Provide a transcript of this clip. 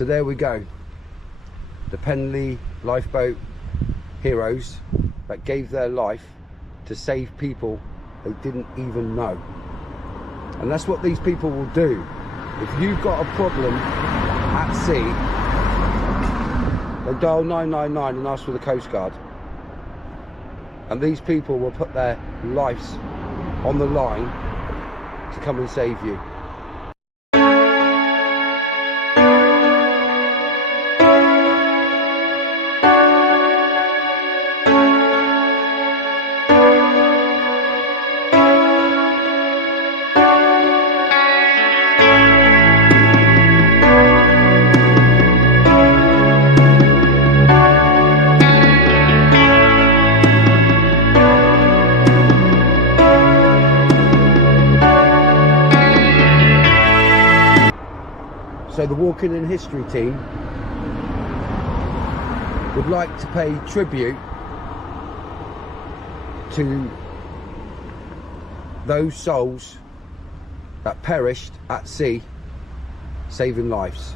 So there we go, the Penlee Lifeboat heroes that gave their life to save people they didn't even know. And that's what these people will do. If you've got a problem at sea, they dial 999 and ask for the Coast Guard. And these people will put their lives on the line to come and save you. So the Walking in History team would like to pay tribute to those souls that perished at sea saving lives.